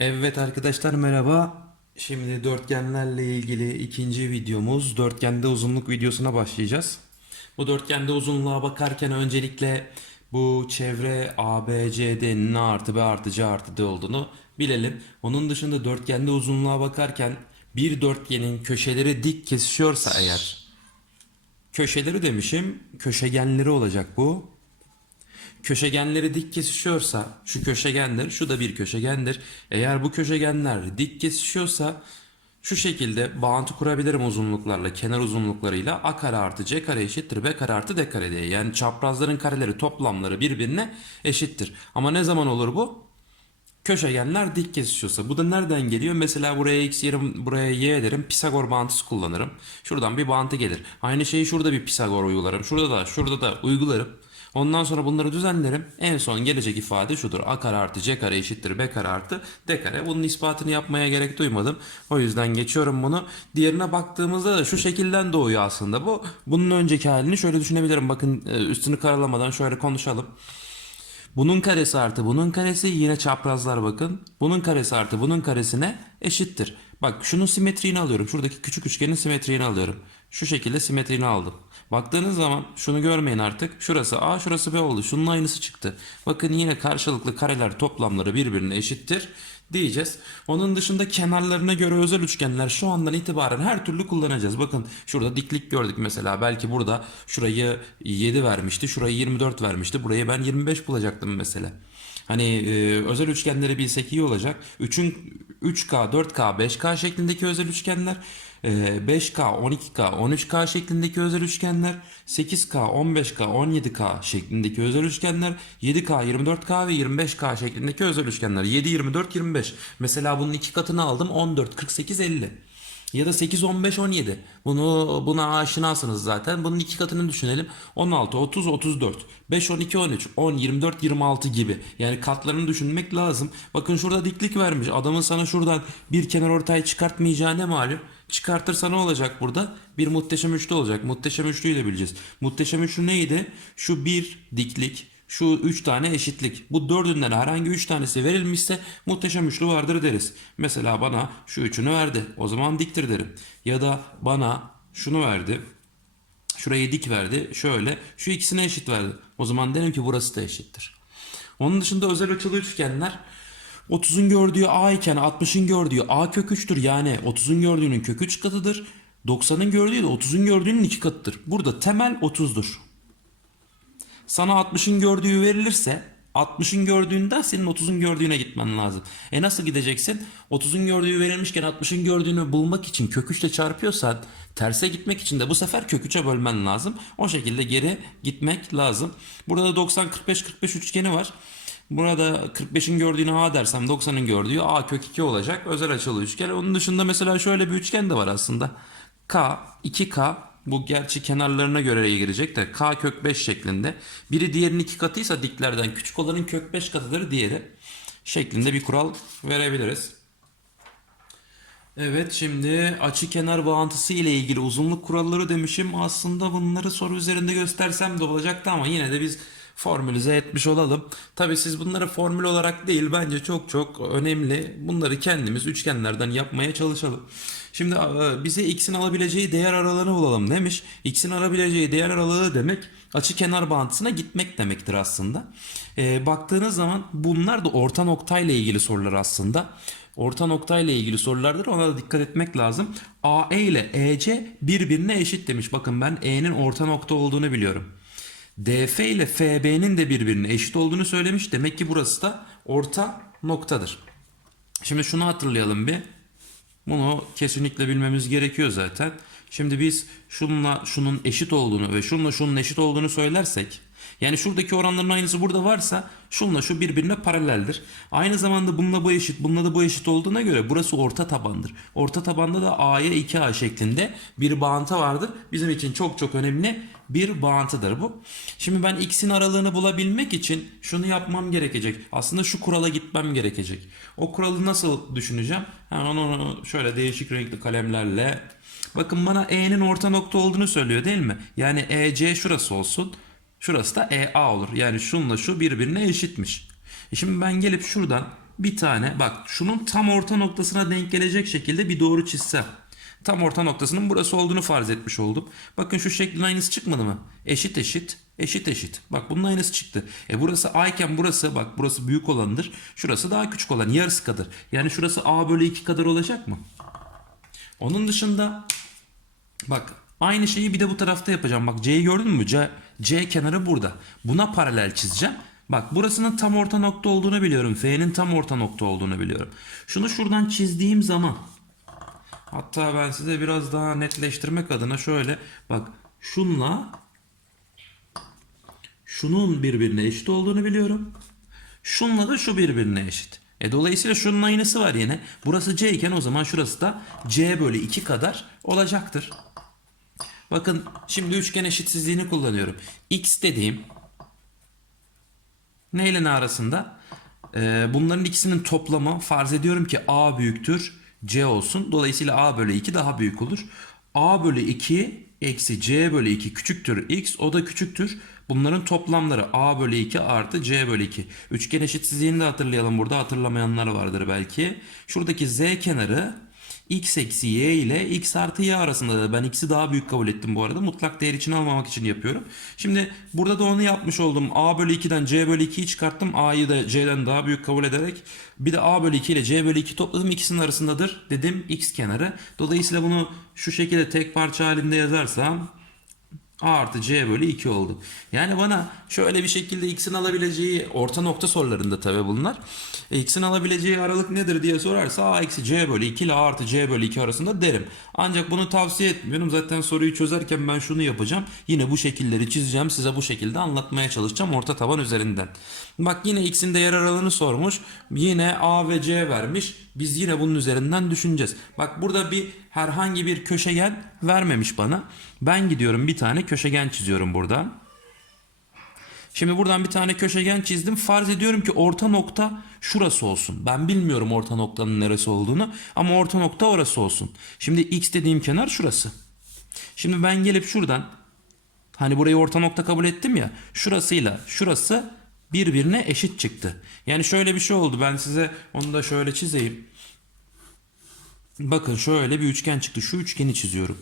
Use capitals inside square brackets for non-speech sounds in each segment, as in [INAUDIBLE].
Evet arkadaşlar merhaba. Şimdi dörtgenlerle ilgili ikinci videomuz dörtgende uzunluk videosuna başlayacağız. Bu dörtgende uzunluğa bakarken öncelikle bu çevre ABCD'nin artı B artı C artı D olduğunu bilelim. Onun dışında dörtgende uzunluğa bakarken bir dörtgenin köşeleri dik kesişiyorsa eğer köşeleri demişim köşegenleri olacak bu. Köşegenleri dik kesişiyorsa şu köşegendir, şu da bir köşegendir. Eğer bu köşegenler dik kesişiyorsa şu şekilde bağıntı kurabilirim uzunluklarla, kenar uzunluklarıyla a kare artı c kare eşittir b kare artı d kare diye. Yani çaprazların kareleri toplamları birbirine eşittir. Ama ne zaman olur bu? Köşegenler dik kesişiyorsa. Bu da nereden geliyor? Mesela buraya x yerim, buraya y derim. Pisagor bağıntısı kullanırım. Şuradan bir bağıntı gelir. Aynı şeyi şurada bir Pisagor uygularım. Şurada da, şurada da uygularım. Ondan sonra bunları düzenlerim. En son gelecek ifade şudur. A kare artı C kare eşittir B kare artı D kare. Bunun ispatını yapmaya gerek duymadım. O yüzden geçiyorum bunu. Diğerine baktığımızda da şu şekilden doğuyor aslında bu. Bunun önceki halini şöyle düşünebilirim. Bakın e, üstünü karalamadan şöyle konuşalım. Bunun karesi artı bunun karesi yine çaprazlar bakın. Bunun karesi artı bunun karesine eşittir. Bak şunun simetriğini alıyorum. Şuradaki küçük üçgenin simetriğini alıyorum. Şu şekilde simetriğini aldım. Baktığınız zaman şunu görmeyin artık. Şurası A şurası B oldu. Şunun aynısı çıktı. Bakın yine karşılıklı kareler toplamları birbirine eşittir diyeceğiz. Onun dışında kenarlarına göre özel üçgenler şu andan itibaren her türlü kullanacağız. Bakın şurada diklik gördük mesela. Belki burada şurayı 7 vermişti. Şurayı 24 vermişti. Burayı ben 25 bulacaktım mesela. Hani e, özel üçgenleri bilsek iyi olacak. 3'ün 3K, 4K, 5K şeklindeki özel üçgenler, e, 5K, 12K, 13K şeklindeki özel üçgenler, 8K, 15K, 17K şeklindeki özel üçgenler, 7K, 24K ve 25K şeklindeki özel üçgenler. 7, 24, 25. Mesela bunun iki katını aldım 14, 48, 50. Ya da 8, 15, 17. Bunu buna aşinasınız zaten. Bunun iki katını düşünelim. 16, 30, 34, 5, 12, 13, 10, 24, 26 gibi. Yani katlarını düşünmek lazım. Bakın şurada diklik vermiş. Adamın sana şuradan bir kenar ortaya çıkartmayacağı ne malum? Çıkartırsa ne olacak burada? Bir muhteşem üçlü olacak. Muhteşem üçlüyü de bileceğiz. Muhteşem üçlü neydi? Şu bir diklik, şu 3 tane eşitlik. Bu dördünden herhangi 3 tanesi verilmişse muhteşem üçlü vardır deriz. Mesela bana şu üçünü verdi. O zaman diktir derim. Ya da bana şunu verdi. Şurayı dik verdi. Şöyle. Şu ikisine eşit verdi. O zaman derim ki burası da eşittir. Onun dışında özel açılı üçgenler 30'un gördüğü A iken 60'ın gördüğü A kök 3'tür. Yani 30'un gördüğünün kök 3 katıdır. 90'ın gördüğü de 30'un gördüğünün 2 katıdır. Burada temel 30'dur. Sana 60'ın gördüğü verilirse 60'ın gördüğünden senin 30'un gördüğüne gitmen lazım. E nasıl gideceksin? 30'un gördüğü verilmişken 60'ın gördüğünü bulmak için kök 3 ile çarpıyorsan terse gitmek için de bu sefer kök 3'e bölmen lazım. O şekilde geri gitmek lazım. Burada 90-45-45 üçgeni var. Burada 45'in gördüğünü A dersem 90'ın gördüğü A kök 2 olacak. Özel açılı üçgen. Onun dışında mesela şöyle bir üçgen de var aslında. K, 2K bu gerçi kenarlarına göre girecek de K kök 5 şeklinde. Biri diğerinin iki katıysa diklerden küçük olanın kök 5 katıdır diğeri. Şeklinde bir kural verebiliriz. Evet şimdi açı kenar bağıntısı ile ilgili uzunluk kuralları demişim. Aslında bunları soru üzerinde göstersem de olacaktı ama yine de biz formülize etmiş olalım. Tabi siz bunları formül olarak değil bence çok çok önemli. Bunları kendimiz üçgenlerden yapmaya çalışalım. Şimdi e, bize x'in alabileceği değer aralığını bulalım demiş. X'in alabileceği değer aralığı demek açı kenar bağıntısına gitmek demektir aslında. E, baktığınız zaman bunlar da orta noktayla ilgili sorular aslında. Orta noktayla ilgili sorulardır ona da dikkat etmek lazım. AE ile EC birbirine eşit demiş. Bakın ben E'nin orta nokta olduğunu biliyorum. DF ile FB'nin de birbirine eşit olduğunu söylemiş. Demek ki burası da orta noktadır. Şimdi şunu hatırlayalım bir. Bunu kesinlikle bilmemiz gerekiyor zaten. Şimdi biz şununla şunun eşit olduğunu ve şununla şunun eşit olduğunu söylersek yani şuradaki oranların aynısı burada varsa şununla şu birbirine paraleldir. Aynı zamanda bununla bu eşit, bununla da bu eşit olduğuna göre burası orta tabandır. Orta tabanda da A'ya 2A şeklinde bir bağıntı vardır. Bizim için çok çok önemli bir bağıntıdır bu. Şimdi ben x'in aralığını bulabilmek için şunu yapmam gerekecek. Aslında şu kurala gitmem gerekecek. O kuralı nasıl düşüneceğim? Hemen onu şöyle değişik renkli kalemlerle Bakın bana E'nin orta nokta olduğunu söylüyor değil mi? Yani EC şurası olsun. Şurası da EA olur. Yani şunla şu birbirine eşitmiş. E şimdi ben gelip şuradan bir tane bak şunun tam orta noktasına denk gelecek şekilde bir doğru çizsem. Tam orta noktasının burası olduğunu farz etmiş oldum. Bakın şu şeklin aynısı çıkmadı mı? Eşit eşit, eşit eşit. Bak bunun aynısı çıktı. E burası A iken burası bak burası büyük olandır. Şurası daha küçük olan yarısı kadar. Yani şurası A bölü 2 kadar olacak mı? Onun dışında bak aynı şeyi bir de bu tarafta yapacağım. Bak C'yi gördün mü? C, C kenarı burada. Buna paralel çizeceğim. Bak burasının tam orta nokta olduğunu biliyorum. F'nin tam orta nokta olduğunu biliyorum. Şunu şuradan çizdiğim zaman hatta ben size biraz daha netleştirmek adına şöyle bak şunla şunun birbirine eşit olduğunu biliyorum. Şunla da şu birbirine eşit. E dolayısıyla şunun aynısı var yine. Burası C iken o zaman şurası da C bölü 2 kadar olacaktır. Bakın şimdi üçgen eşitsizliğini kullanıyorum. X dediğim ne ile ne arasında? Ee, bunların ikisinin toplamı farz ediyorum ki A büyüktür C olsun. Dolayısıyla A bölü 2 daha büyük olur. A bölü 2 eksi C bölü 2 küçüktür X o da küçüktür. Bunların toplamları A bölü 2 artı C bölü 2. Üçgen eşitsizliğini de hatırlayalım burada hatırlamayanlar vardır belki. Şuradaki Z kenarı x eksi y ile x artı y arasında da ben x'i daha büyük kabul ettim bu arada. Mutlak değer için almamak için yapıyorum. Şimdi burada da onu yapmış oldum. a bölü 2'den c bölü 2'yi çıkarttım. a'yı da c'den daha büyük kabul ederek bir de a bölü 2 ile c bölü 2 topladım. İkisinin arasındadır dedim x kenarı. Dolayısıyla bunu şu şekilde tek parça halinde yazarsam A artı C bölü 2 oldu. Yani bana şöyle bir şekilde x'in alabileceği orta nokta sorularında tabi bunlar. E, x'in alabileceği aralık nedir diye sorarsa A eksi C bölü 2 ile A artı C bölü 2 arasında derim. Ancak bunu tavsiye etmiyorum. Zaten soruyu çözerken ben şunu yapacağım. Yine bu şekilleri çizeceğim. Size bu şekilde anlatmaya çalışacağım orta taban üzerinden. Bak yine x'in değer aralığını sormuş. Yine A ve C vermiş. Biz yine bunun üzerinden düşüneceğiz. Bak burada bir herhangi bir köşegen vermemiş bana. Ben gidiyorum bir tane köşegen çiziyorum burada. Şimdi buradan bir tane köşegen çizdim. Farz ediyorum ki orta nokta şurası olsun. Ben bilmiyorum orta noktanın neresi olduğunu ama orta nokta orası olsun. Şimdi x dediğim kenar şurası. Şimdi ben gelip şuradan hani burayı orta nokta kabul ettim ya. Şurasıyla şurası birbirine eşit çıktı. Yani şöyle bir şey oldu. Ben size onu da şöyle çizeyim. Bakın şöyle bir üçgen çıktı. Şu üçgeni çiziyorum.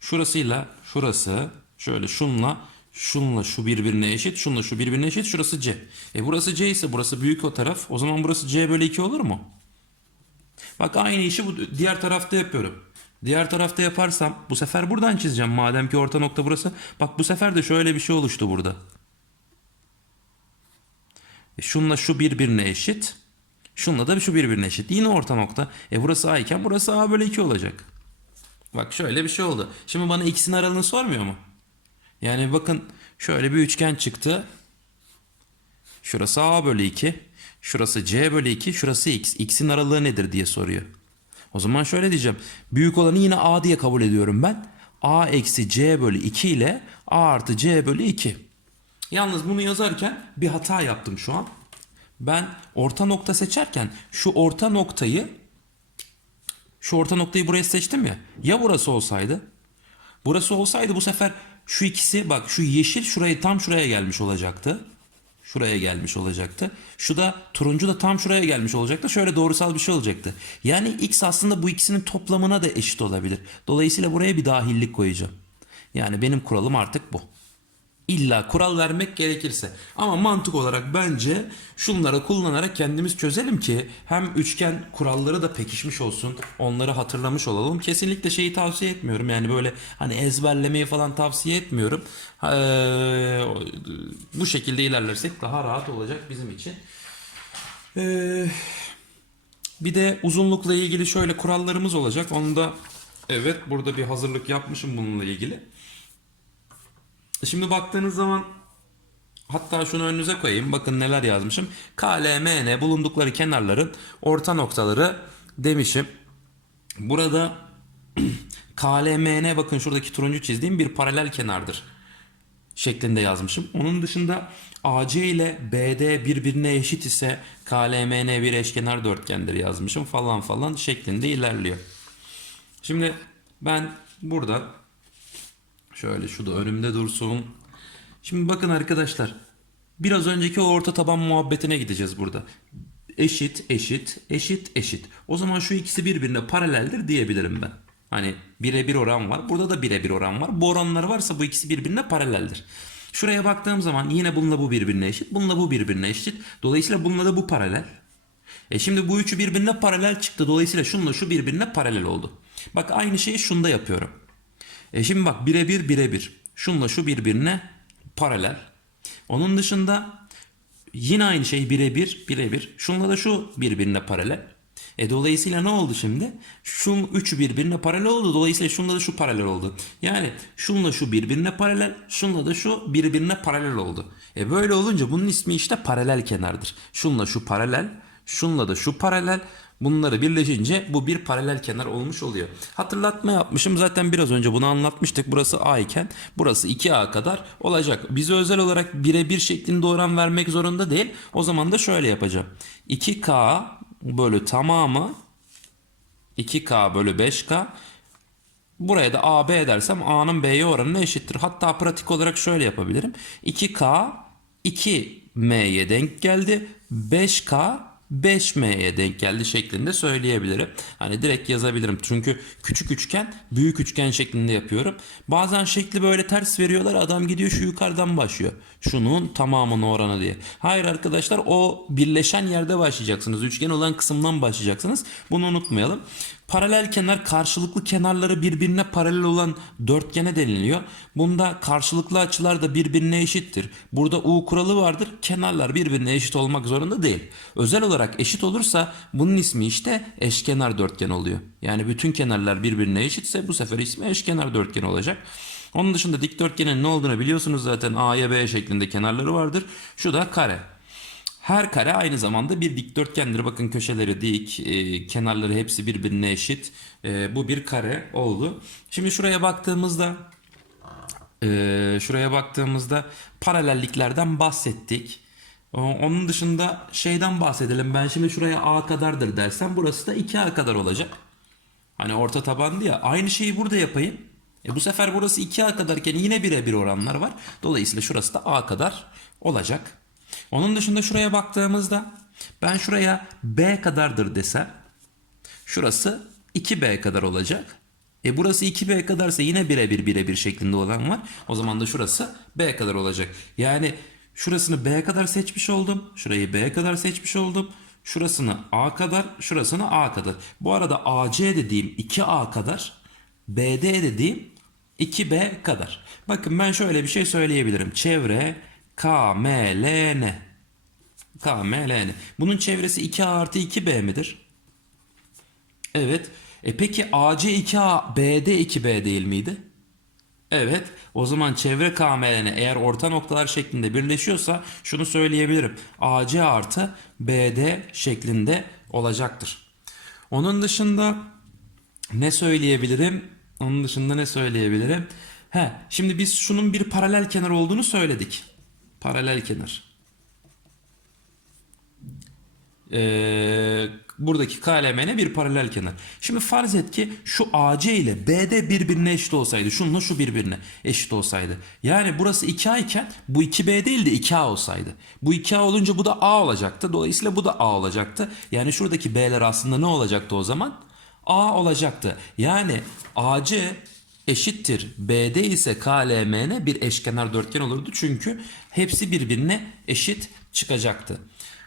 Şurasıyla şurası şöyle şunla şunla şu birbirine eşit. Şunla şu birbirine eşit. Şurası C. E burası C ise burası büyük o taraf. O zaman burası C bölü 2 olur mu? Bak aynı işi bu diğer tarafta yapıyorum. Diğer tarafta yaparsam bu sefer buradan çizeceğim. Madem ki orta nokta burası. Bak bu sefer de şöyle bir şey oluştu burada. E şunla şu birbirine eşit. Şunla da şu birbirine eşit. Yine orta nokta. E burası A iken burası A bölü 2 olacak. Bak şöyle bir şey oldu. Şimdi bana x'in aralığını sormuyor mu? Yani bakın şöyle bir üçgen çıktı. Şurası A bölü 2. Şurası C bölü 2. Şurası x. X'in aralığı nedir diye soruyor. O zaman şöyle diyeceğim. Büyük olanı yine A diye kabul ediyorum ben. A eksi C bölü 2 ile A artı C bölü 2. Yalnız bunu yazarken bir hata yaptım şu an. Ben orta nokta seçerken şu orta noktayı şu orta noktayı buraya seçtim ya. Ya burası olsaydı? Burası olsaydı bu sefer şu ikisi bak şu yeşil şurayı tam şuraya gelmiş olacaktı. Şuraya gelmiş olacaktı. Şu da turuncu da tam şuraya gelmiş olacaktı. Şöyle doğrusal bir şey olacaktı. Yani x aslında bu ikisinin toplamına da eşit olabilir. Dolayısıyla buraya bir dahillik koyacağım. Yani benim kuralım artık bu. İlla kural vermek gerekirse. Ama mantık olarak bence şunları kullanarak kendimiz çözelim ki hem üçgen kuralları da pekişmiş olsun. Onları hatırlamış olalım. Kesinlikle şeyi tavsiye etmiyorum. Yani böyle hani ezberlemeyi falan tavsiye etmiyorum. Ee, bu şekilde ilerlersek daha rahat olacak bizim için. Ee, bir de uzunlukla ilgili şöyle kurallarımız olacak. Onu da evet burada bir hazırlık yapmışım bununla ilgili. Şimdi baktığınız zaman hatta şunu önünüze koyayım. Bakın neler yazmışım. KLMN bulundukları kenarların orta noktaları demişim. Burada [CLEARS THROAT] KLMN bakın şuradaki turuncu çizdiğim bir paralel kenardır şeklinde yazmışım. Onun dışında AC ile BD birbirine eşit ise KLMN bir eşkenar dörtgendir yazmışım falan falan şeklinde ilerliyor. Şimdi ben burada Şöyle şu da önümde dursun. Şimdi bakın arkadaşlar. Biraz önceki o orta taban muhabbetine gideceğiz burada. eşit, eşit, eşit, eşit. O zaman şu ikisi birbirine paraleldir diyebilirim ben. Hani birebir oran var. Burada da birebir oran var. Bu oranlar varsa bu ikisi birbirine paraleldir. Şuraya baktığım zaman yine bununla bu birbirine eşit. Bununla bu birbirine eşit. Dolayısıyla bununla da bu paralel. E şimdi bu üçü birbirine paralel çıktı. Dolayısıyla şununla şu birbirine paralel oldu. Bak aynı şeyi şunda yapıyorum. E şimdi bak birebir birebir. Şunla şu birbirine paralel. Onun dışında yine aynı şey birebir birebir. Şunla da şu birbirine paralel. E dolayısıyla ne oldu şimdi? Şun üçü birbirine paralel oldu. Dolayısıyla şunla da şu paralel oldu. Yani şunla şu birbirine paralel, şunla da şu birbirine paralel oldu. E böyle olunca bunun ismi işte paralel kenardır. Şunla şu paralel, şunla da şu paralel. Bunları birleşince bu bir paralel kenar olmuş oluyor. Hatırlatma yapmışım zaten biraz önce bunu anlatmıştık. Burası A iken burası 2A kadar olacak. Bize özel olarak birebir şeklinde oran vermek zorunda değil. O zaman da şöyle yapacağım. 2K bölü tamamı 2K bölü 5K Buraya da AB dersem A'nın B'ye oranına eşittir. Hatta pratik olarak şöyle yapabilirim. 2K 2M'ye denk geldi. 5K 5M'ye denk geldi şeklinde söyleyebilirim. Hani direkt yazabilirim. Çünkü küçük üçgen büyük üçgen şeklinde yapıyorum. Bazen şekli böyle ters veriyorlar. Adam gidiyor şu yukarıdan başlıyor. Şunun tamamının oranı diye. Hayır arkadaşlar o birleşen yerde başlayacaksınız. Üçgen olan kısımdan başlayacaksınız. Bunu unutmayalım. Paralel kenar karşılıklı kenarları birbirine paralel olan dörtgene deniliyor. Bunda karşılıklı açılar da birbirine eşittir. Burada U kuralı vardır. Kenarlar birbirine eşit olmak zorunda değil. Özel olarak eşit olursa bunun ismi işte eşkenar dörtgen oluyor. Yani bütün kenarlar birbirine eşitse bu sefer ismi eşkenar dörtgen olacak. Onun dışında dikdörtgenin ne olduğunu biliyorsunuz zaten A'ya B şeklinde kenarları vardır. Şu da kare. Her kare aynı zamanda bir dikdörtgendir. Bakın köşeleri dik, e, kenarları hepsi birbirine eşit. E, bu bir kare oldu. Şimdi şuraya baktığımızda e, şuraya baktığımızda paralelliklerden bahsettik. Onun dışında şeyden bahsedelim. Ben şimdi şuraya A kadardır dersem burası da 2A kadar olacak. Hani orta tabandı ya. Aynı şeyi burada yapayım. E bu sefer burası 2A kadarken yine birebir oranlar var. Dolayısıyla şurası da A kadar olacak. Onun dışında şuraya baktığımızda ben şuraya B kadardır desem şurası 2B kadar olacak. E burası 2B kadarsa yine birebir birebir şeklinde olan var. O zaman da şurası B kadar olacak. Yani şurasını B kadar seçmiş oldum. Şurayı B kadar seçmiş oldum. Şurasını A kadar, şurasını A kadar. Bu arada AC dediğim 2A kadar, BD dediğim 2B kadar. Bakın ben şöyle bir şey söyleyebilirim. Çevre KMLN. KMLN. Bunun çevresi 2A artı 2B midir? Evet. E peki AC 2A, BD 2B değil miydi? Evet. O zaman çevre KMLN eğer orta noktalar şeklinde birleşiyorsa şunu söyleyebilirim. AC artı BD şeklinde olacaktır. Onun dışında ne söyleyebilirim? Onun dışında ne söyleyebilirim? He, şimdi biz şunun bir paralel kenar olduğunu söyledik. Paralel kenar. Ee, buradaki KLMN bir paralel kenar. Şimdi farz et ki şu AC ile BD birbirine eşit olsaydı. Şununla şu birbirine eşit olsaydı. Yani burası 2A iken bu 2B değil de 2A olsaydı. Bu 2A olunca bu da A olacaktı. Dolayısıyla bu da A olacaktı. Yani şuradaki B'ler aslında ne olacaktı o zaman? A olacaktı. Yani AC eşittir BD ise KLMN bir eşkenar dörtgen olurdu. Çünkü hepsi birbirine eşit çıkacaktı.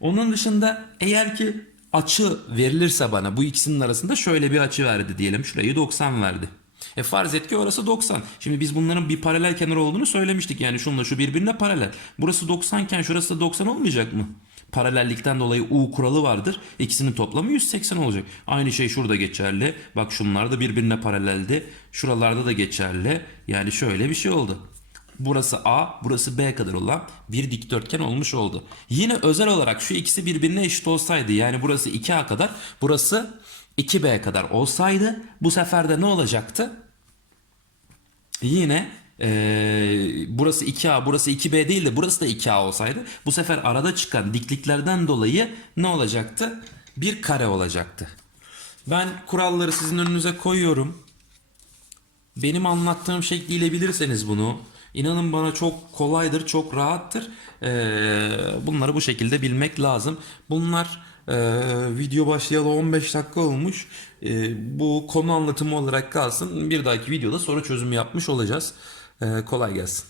Onun dışında eğer ki açı verilirse bana bu ikisinin arasında şöyle bir açı verdi diyelim. Şurayı 90 verdi. E farz et ki orası 90. Şimdi biz bunların bir paralel kenar olduğunu söylemiştik. Yani şunla şu birbirine paralel. Burası 90 iken şurası da 90 olmayacak mı? Paralellikten dolayı U kuralı vardır. İkisinin toplamı 180 olacak. Aynı şey şurada geçerli. Bak şunlar da birbirine paraleldi. Şuralarda da geçerli. Yani şöyle bir şey oldu. Burası A, burası B kadar olan bir dikdörtgen olmuş oldu. Yine özel olarak şu ikisi birbirine eşit olsaydı yani burası 2A kadar, burası 2B kadar olsaydı bu sefer de ne olacaktı? Yine eee, burası 2A, burası 2B değil de burası da 2A olsaydı bu sefer arada çıkan dikliklerden dolayı ne olacaktı? Bir kare olacaktı. Ben kuralları sizin önünüze koyuyorum. Benim anlattığım şekliyle bilirseniz bunu inanın bana çok kolaydır, çok rahattır. Ee, bunları bu şekilde bilmek lazım. Bunlar Ee, video başlayalı 15 dakika olmuş. Ee, bu konu anlatımı olarak kalsın. Bir dahaki videoda soru çözümü yapmış olacağız. Ee, kolay gelsin.